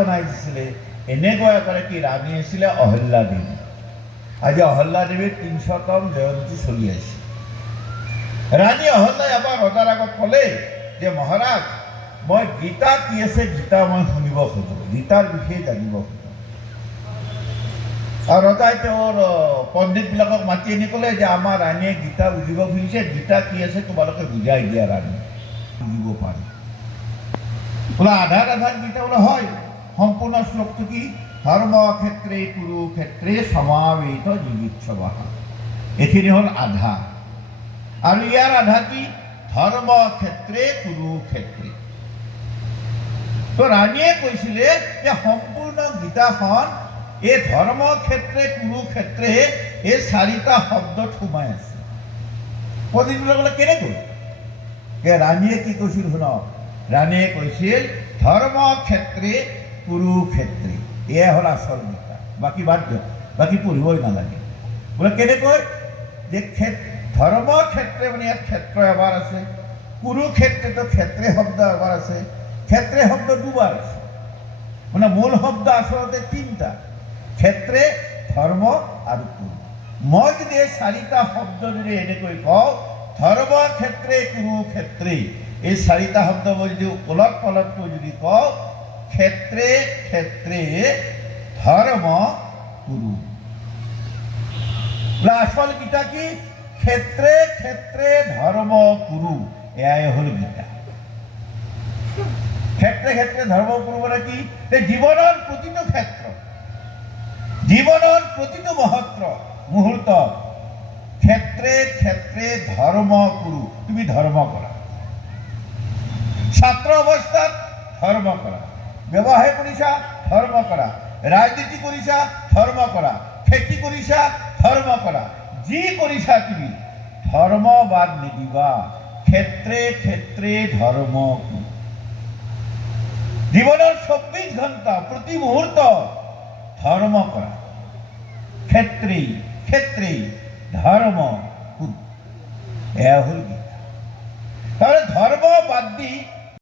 বনাই দিছিলে এনেকুৱা এগৰাকী ৰাণী আছিলে অহল্যা দেৱী। আজি অহল্যা দেৱীৰ ৩০০তম জয়ন্তী চলি আছে। ৰাণী অহল্যাই এবাৰ ৰজাৰ আগত ক'লে যে মহাৰাজ, মই গীতা কি আছে গীতা মই শুনিব খোজোঁ, গীতাৰ বিষয়ে জানিব খোজোঁ। আৰু ৰজাই তেওঁৰ পণ্ডিতবিলাকক মাতি আনি ক'লে যে আমাৰ ৰাণীয়ে গীতা বুজিব খুজিছে, গীতা কি আছে তোমালোকে বুজাই দিয়া ৰাণী, বুজিব পাৰি। বোলে আধাৰ গীতা বোলে হয়। সম্পূৰ্ণ শ্লোকটো কি? ধৰ্মক্ষেত্ৰে কুৰুক্ষেত্ৰে সমাবেত যুযুৎসৱঃ। এইখিনি হ'ল আধা। আৰু ইয়াৰ আধা কি? ধৰ্মক্ষেত্ৰে কুৰুক্ষেত্ৰে। তো ৰাণীয়ে কৈছিলে যে সম্পূৰ্ণ গীতাখন এই ধৰ্মক্ষেত্ৰে কুৰুক্ষেত্ৰে এই ৪টা শব্দত সোমাই আছে। পণ্ডিতবিলাকে কেনেকৈ? ৰাণীয়ে কি কৈছিল শুনক। ৰাণীয়ে কৈছিল ধৰ্মক্ষেত্ৰে কুৰুক্ষেত্ৰে, এয়া হ'ল আচল গীতা, বাকী বাদ দিয়ক, বাকী পঢ়িবই নালাগে। বোলে কেনেকৈ? যে ধৰ্মক্ষেত্ৰে মানে ইয়াত ক্ষেত্ৰ এবাৰ আছে, কুৰুক্ষেত্ৰেতো ক্ষেত্ৰে শব্দ এবাৰ আছে, ক্ষেত্ৰে শব্দ দুবাৰ আছে। মানে মূল শব্দ আচলতে ৩টা, ক্ষেত্ৰে, ধৰ্ম আৰু কুৰু। মই যদি এই ৪টা শব্দ যদি এনেকৈ কওঁ, ধৰ্মক্ষেত্ৰে কুৰুক্ষেত্ৰে, এই ৪টা শব্দ মই যদি ওলট পলটকৈ যদি কওঁ, ক্ষেত্ৰে ক্ষেত্ৰে ধৰ্ম কুৰু। আচল গীতা কি? ক্ষেত্ৰে ক্ষেত্ৰে ধৰ্ম কুৰু, এয়াই হ'ল গীতা। ক্ষেত্ৰে ক্ষেত্ৰে ধৰ্ম কুৰু মানে কি? এই জীৱনৰ প্ৰতিটো ক্ষেত্ৰ, জীৱনৰ প্ৰতিটো মুহূৰ্ত ক্ষেত্ৰে ক্ষেত্ৰে ধৰ্ম কুৰু, তুমি ধৰ্ম কৰা। ছাত্ৰ অৱস্থাত ধৰ্ম কৰা, ব্যৱসায় কৰিছা ধৰ্ম কৰা, ৰাজনীতি কৰিছা ধৰ্ম কৰা, খেতি কৰিছা ধৰ্ম কৰা, যি কৰিছা তুমি ধৰ্ম বাদ নিদিবা। ক্ষেত্ৰে ক্ষেত্ৰে ধৰ্ম কুৰু। জীৱনৰ ২৪ ঘণ্টা প্ৰতি মুহূৰ্ত ধৰ্ম কৰা। ক্ষেত্ৰে ক্ষেত্ৰে ধৰ্ম কুৰু, এয়া হ'ল গীতা। তাহলে ধৰ্ম বাদ দি